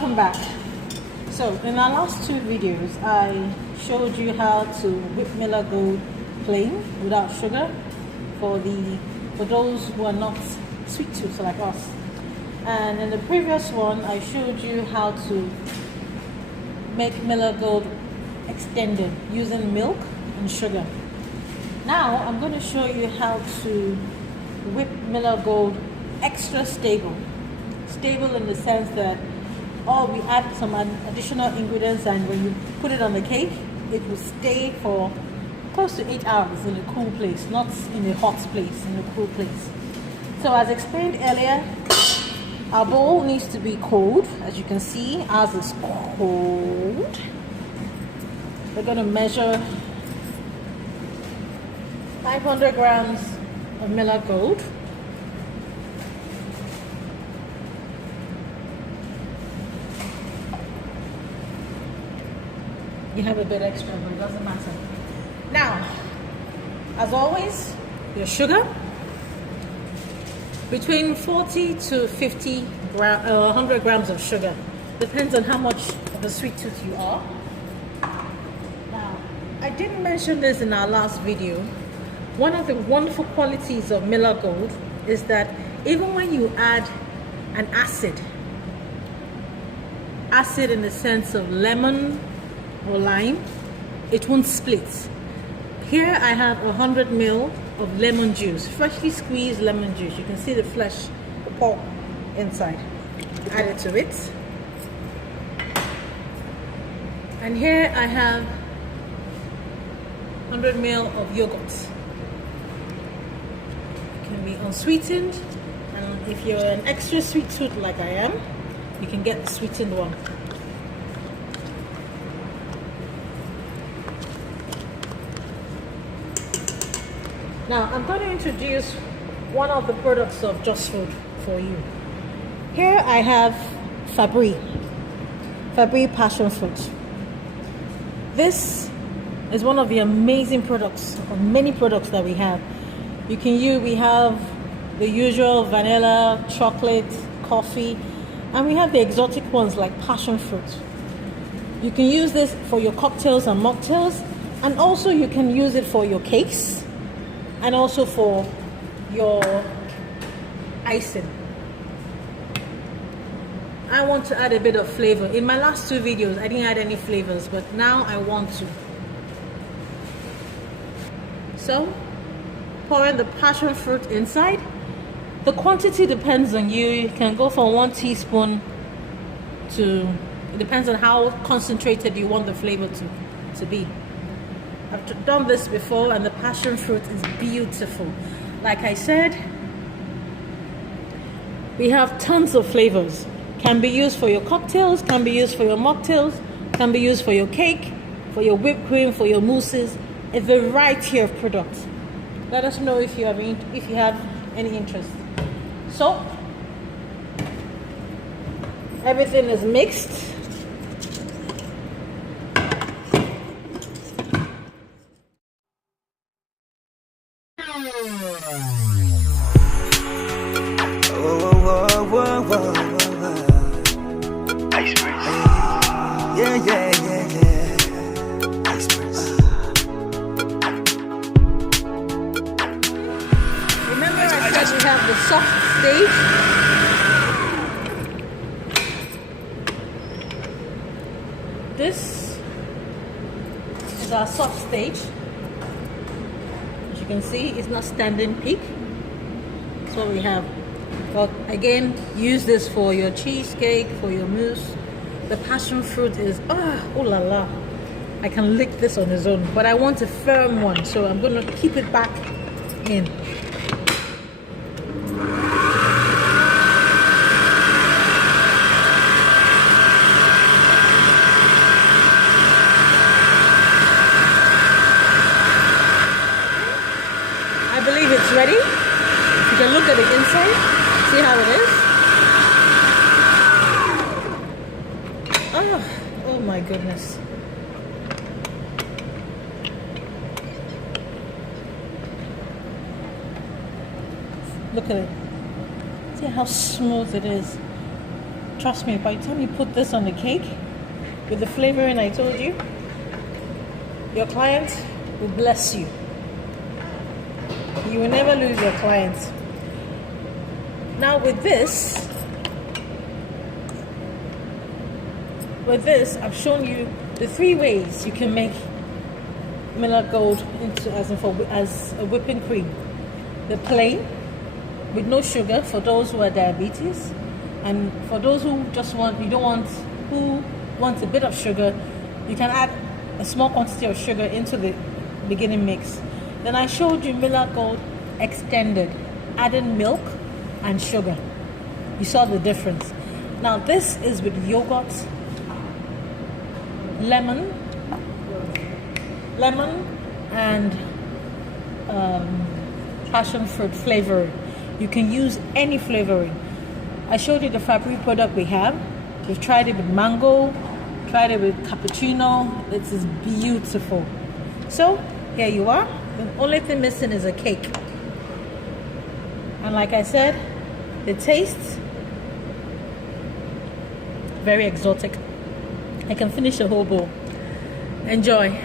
Welcome back. So in our last two videos I showed you how to whip Milla Gold plain without sugar for those who are not sweet tooth like us, and in the previous one I showed you how to make Milla Gold extended using milk and sugar. Now I'm going to show you how to whip Milla Gold Extra Stable. Stable in the sense that we add some additional ingredients, and when you put it on the cake it will stay for close to 8 hours in a cool place, not in a hot place, in a cool place. So as explained earlier, our bowl needs to be cold. As you can see, ours is cold. We're going to measure 500 grams of Milla Gold. You have a bit extra, but it doesn't matter. Now, as always, your sugar, between 40 to 50 100 grams of sugar. Depends on how much of a sweet tooth you are. Now, I didn't mention this in our last video. One of the wonderful qualities of Milla Gold is that even when you add an acid in the sense of lemon or lime, it won't split. Here I have 100 ml of lemon juice, freshly squeezed lemon juice. You can see the flesh, the pulp inside. Add it to it. And here I have 100 ml of yogurt. It can be unsweetened, and if you're an extra sweet tooth like I am, you can get the sweetened one. Now I'm going to introduce one of the products of Just Food for you. Here I have Fabbri passion fruit. This is one of the amazing products, or many products that we have. We have the usual vanilla, chocolate, coffee, and we have the exotic ones like passion fruit. You can use this for your cocktails and mocktails, and also you can use it for your cakes, and also for your icing. I want to add a bit of flavor. In my last two videos I didn't add any flavors, but now I want to. So pour in the passion fruit inside. The quantity depends on you. You can go from 1 teaspoon to, it depends on how concentrated you want the flavor to be. I've done this before, and the passion fruit is beautiful. Like I said, we have tons of flavors. Can be used for your cocktails, can be used for your mocktails, can be used for your cake, for your whipped cream, for your mousses. A variety of products. Let us know if you have any interest. So everything is mixed. Remember I said we have the soft stage. This is our soft stage. As you can see, it's not standing peak. That's what we have. But again, use this for your cheesecake, for your mousse. The passion fruit is, oh la la. I can lick this on its own, but I want a firm one, so I'm going to keep it back in. I believe it's ready. You can look at the inside, see how it is. Oh my goodness. Look at it. See how smooth it is. trust me, by the time you put this on the cake with the flavoring I told you, your client will bless you. You will never lose your clients. Now with this, I've shown you the 3 ways you can make Milla Gold into as a whipping cream. The plain with no sugar for those who are diabetes, and for those who who want a bit of sugar, you can add a small quantity of sugar into the beginning mix. Then I showed you Milla Gold extended, adding milk and sugar. You saw the difference. Now this is with yogurt, lemon and passion fruit flavoring. You can use any flavoring. I showed you the Fabbri product we have. We've tried it with mango, tried it with cappuccino. It is beautiful. So here you are. The only thing missing is a cake. And like I said, the taste, very exotic. I can finish the whole bowl. Enjoy.